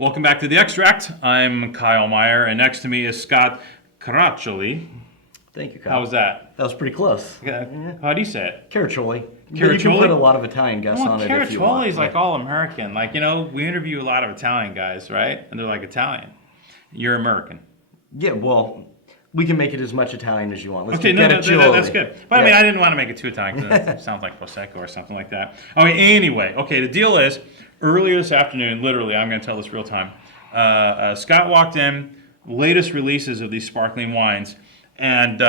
Welcome back to The Extract. I'm Kyle Meyer, and next to me is Scott Caraccioli. Thank you, Kyle. How was that? That was pretty close. How do you say it? Caraccioli. You Caraccioli? can put a lot of Italian guests on it if you want. Caraccioli's like all American. Like, we interview a lot of Italian guys, right? And they're like Italian. You're American. Yeah, well, we can make it as much Italian as you want. Let's Okay, get that's good. But I didn't want to make it too Italian because it sounds like Prosecco or something like that. Anyway, the deal is, earlier this afternoon, literally, I'm going to tell this real time, Scott walked in, latest releases of these sparkling wines, and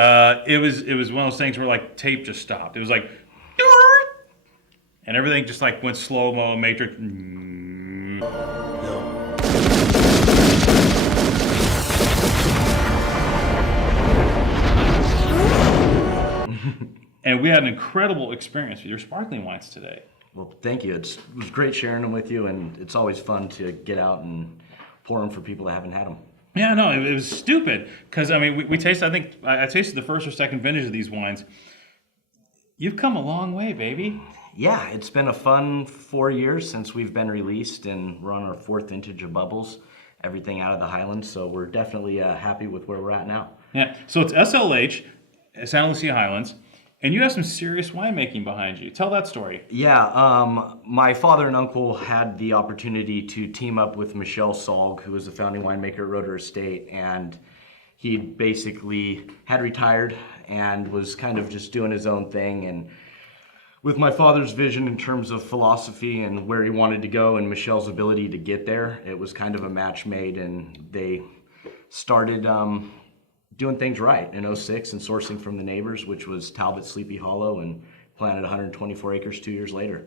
it was one of those things where like tape just stopped. It was like, and everything just like went slow-mo, matrix. And we had an incredible experience with your sparkling wines today. Well, thank you. It was great sharing them with you, and it's always fun to get out and pour them for people that haven't had them. Yeah, no, it was stupid. Because, we tasted, I think, I tasted the first or second vintage of these wines. You've come a long way, baby. Yeah, it's been a fun 4 years since we've been released, and we're on our fourth vintage of bubbles, everything out of the Highlands, so we're definitely happy with where we're at now. Yeah, so it's SLH, Santa Lucia Highlands, and you have some serious winemaking behind you. Tell that story. Yeah, my father and uncle had the opportunity to team up with Michel Salg, who was the founding winemaker at Roeder Estate, and he basically had retired and was kind of just doing his own thing. And with my father's vision in terms of philosophy and where he wanted to go and Michel's ability to get there, it was kind of a match made, and they started doing things right in '06 and sourcing from the neighbors, which was Talbot Sleepy Hollow, and planted 124 acres 2 years later.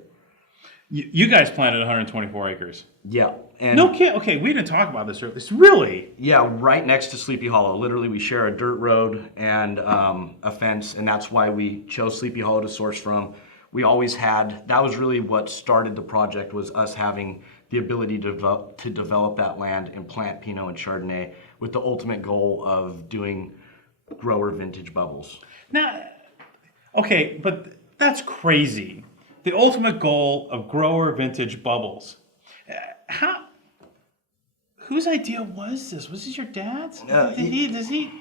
You guys planted 124 acres. Yeah. And no kid. Okay, we didn't talk about this earlier. It's really? Yeah, right next to Sleepy Hollow. Literally, we share a dirt road and a fence, and that's why we chose Sleepy Hollow to source from. We always had, that was really what started the project, was us having the ability to develop that land and plant Pinot and Chardonnay with the ultimate goal of doing grower vintage bubbles. Now, okay, but that's crazy. The ultimate goal of grower vintage bubbles. Whose idea was this? Was this your dad's? Does he?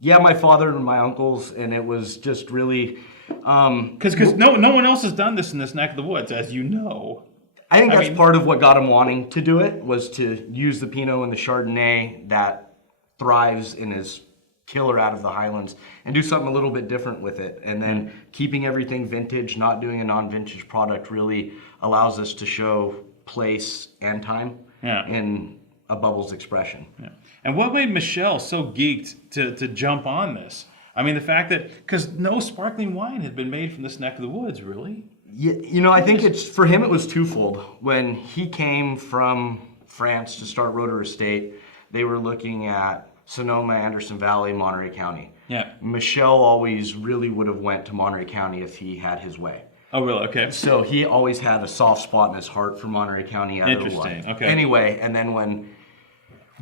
Yeah, my father and my uncles, and it was just really... Because no one else has done this in this neck of the woods, as you know. I think that's part of what got him wanting to do it, was to use the Pinot and the Chardonnay that thrives and is killer out of the Highlands, and do something a little bit different with it. And then keeping everything vintage, not doing a non-vintage product, really allows us to show place and time in a bubble's expression. Yeah. And what made Michel so geeked to jump on this? The fact that, because no sparkling wine had been made from this neck of the woods, really. Yeah, I think for him it was twofold. When he came from France to start Roeder Estate, they were looking at Sonoma, Anderson Valley, Monterey County. Yeah. Michel always really would have went to Monterey County if he had his way. Oh, really? Okay. So he always had a soft spot in his heart for Monterey County. Interesting. Okay. Anyway, and then when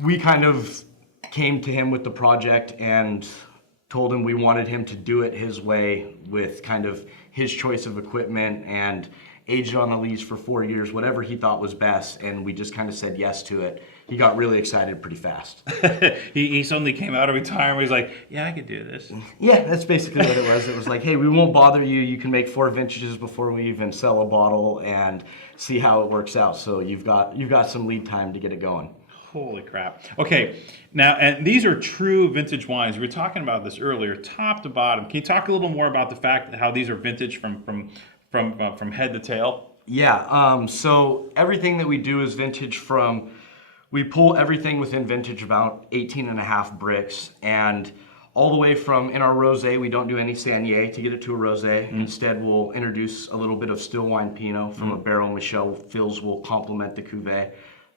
we kind of came to him with the project and told him we wanted him to do it his way with kind of his choice of equipment and aged on the lease for 4 years, whatever he thought was best, and we just kind of said yes to it. He got really excited pretty fast. he suddenly came out of retirement. He's like, yeah, I could do this. Yeah, that's basically what it was. It was like, hey, we won't bother you. You can make 4 vintages before we even sell a bottle and see how it works out. So you've got some lead time to get it going. Holy crap. Okay, now, and these are true vintage wines. We were talking about this earlier, top to bottom. Can you talk a little more about the fact that how these are vintage from head to tail? Yeah, so everything that we do is vintage we pull everything within vintage about 18 and a half bricks, and all the way from, in our rosé, we don't do any Sanier to get it to a rosé. Instead, we'll introduce a little bit of still wine Pinot from a barrel Michel feels will complement the cuvée.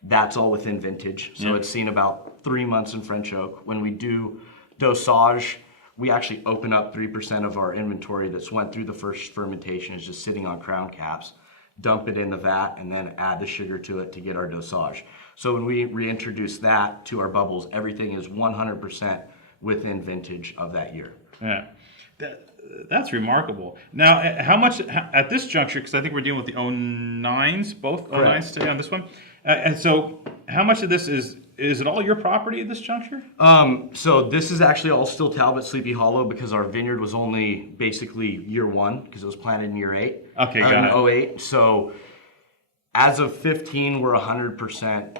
That's all within vintage. So it's seen about 3 months in French oak. When we do dosage, we actually open up 3% of our inventory that's went through the first fermentation, is just sitting on crown caps, dump it in the vat, and then add the sugar to it to get our dosage. So when we reintroduce that to our bubbles, everything is 100% within vintage of that year. Yeah. That's remarkable. Now, how much at this juncture, because I think we're dealing with the 09s, both 09s today on this one, And so, how much of this is it all your property at this juncture? So this is actually all still Talbot Sleepy Hollow because our vineyard was only basically year 1 because it was planted in year 8. Okay, got in it. '08. So as of 15, we're 100%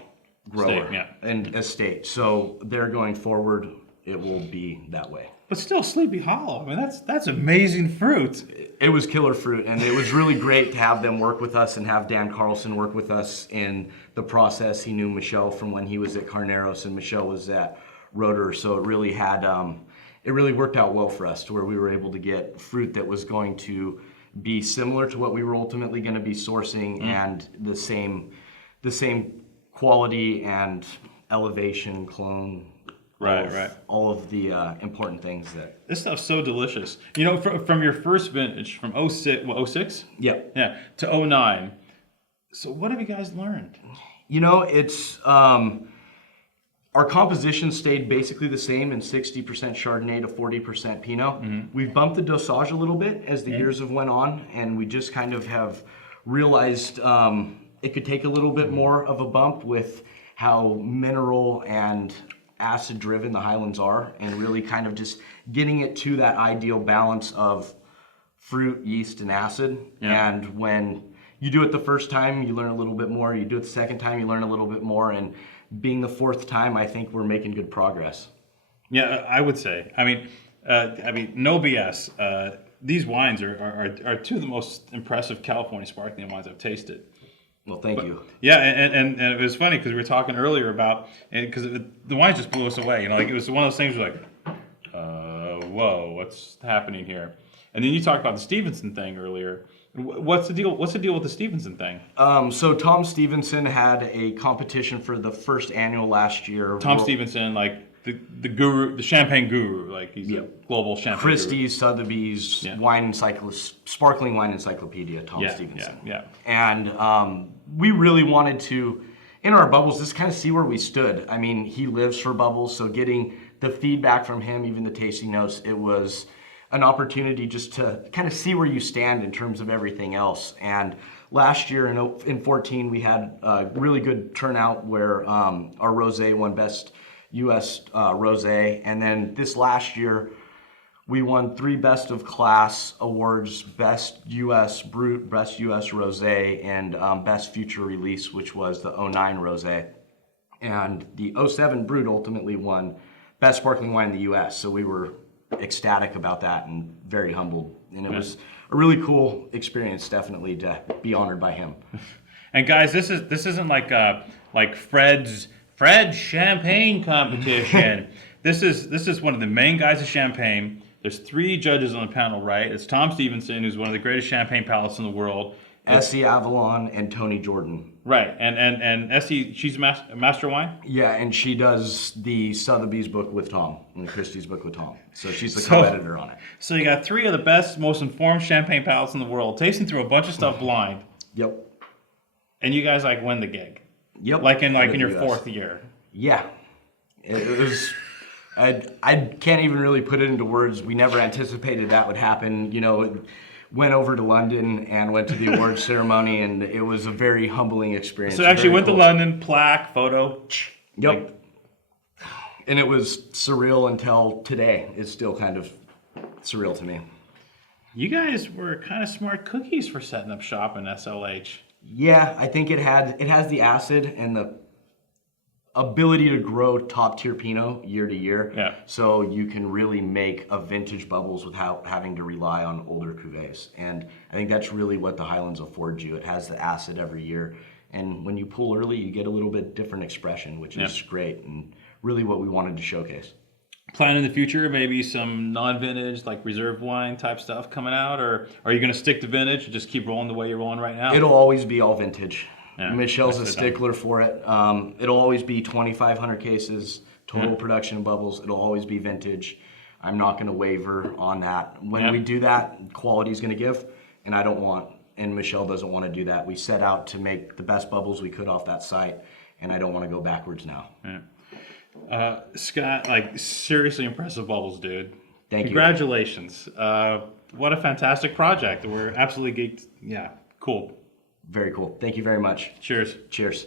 grower Estate, yeah. and estate. So there going forward, it will be that way. But still, Sleepy Hollow. I mean, that's amazing fruit. It was killer fruit, and it was really great to have them work with us and have Dan Carlson work with us in the process. He knew Michelle from when he was at Carneros, and Michelle was at Rotor, so it really had, it really worked out well for us to where we were able to get fruit that was going to be similar to what we were ultimately going to be sourcing and the same quality and elevation, clone. Right. All of the important things that. This stuff's so delicious. You know, from your first vintage, from 06, Yep. yeah, to 09. So what have you guys learned? You know, it's our composition stayed basically the same in 60% Chardonnay to 40% Pinot. We've bumped the dosage a little bit as the years have went on, and we just kind of have realized it could take a little bit more of a bump with how mineral and acid driven the Highlands are, and really kind of just getting it to that ideal balance of fruit, yeast, and acid. Yeah. And when you do it the first time, you learn a little bit more. You do it the second time, you learn a little bit more. And being the fourth time, I think we're making good progress. Yeah, I would say. I mean, no BS. These wines are two of the most impressive California sparkling wines I've tasted. Well, thank you. Yeah, and it was funny because we were talking earlier about, because the wine just blew us away. You know, like it was one of those things where like, whoa, what's happening here? And then you talked about the Stevenson thing earlier. What's the deal? What's the deal with the Stevenson thing? So Tom Stevenson had a competition for the first annual last year. Tom Stevenson, like the guru, the champagne guru, like he's a global champagne Christie's, Sotheby's, sparkling wine encyclopedia, Tom Stevenson. Yeah. And we really wanted to, in our bubbles, just kind of see where we stood. I mean, he lives for bubbles, so getting the feedback from him, even the tasting notes, it was an opportunity just to kind of see where you stand in terms of everything else. And last year in 14, we had a really good turnout where our rosé won Best U.S. Rosé. And then this last year, we won 3 Best of Class awards, Best U.S. Brut, Best U.S. Rosé, and Best Future Release, which was the 09 Rosé. And the 07 Brut ultimately won Best Sparkling Wine in the U.S. So we were ecstatic about that and very humbled. And it was a really cool experience, definitely, to be honored by him. And guys, this isn't like Fred's champagne competition. This is one of the main guys of Champagne. There's 3 judges on the panel, right? It's Tom Stevenson, who's one of the greatest champagne palates in the world. Essie Avalon and Tony Jordan. Right, and Essie, she's a master wine? Yeah, and she does the Sotheby's book with Tom and Christie's book with Tom. So she's the co-editor on it. So you got 3 of the best, most informed champagne palates in the world, tasting through a bunch of stuff blind. Yep. And you guys win the gig. Yep. Like in your 4th year. Yeah. It was. I can't even really put it into words. We never anticipated that would happen. You know, went over to London and went to the awards ceremony, and it was a very humbling experience. So actually went to London, plaque, photo. Yep. And it was surreal until today. It's still kind of surreal to me. You guys were kind of smart cookies for setting up shop in SLH. Yeah, I think it has the acid and the ability to grow top tier Pinot year to year. Yeah. So you can really make a vintage bubbles without having to rely on older cuvées. And I think that's really what the Highlands affords you. It has the acid every year. And when you pull early, you get a little bit different expression, which is great and really what we wanted to showcase. Plan in the future, maybe some non-vintage, like reserve wine type stuff coming out? Or are you going to stick to vintage and just keep rolling the way you're rolling right now? It'll always be all vintage. Yeah, Michelle's a stickler for it. It'll always be 2,500 cases, total production bubbles. It'll always be vintage. I'm not going to waver on that. When we do that, quality is going to give, and I don't want, and Michelle doesn't want to do that. We set out to make the best bubbles we could off that site, and I don't want to go backwards now. Yeah. Scott, like seriously impressive bubbles, dude. Thank you. Congratulations. What a fantastic project. We're absolutely geeked. Yeah, cool. Very cool. Thank you very much. Cheers. Cheers.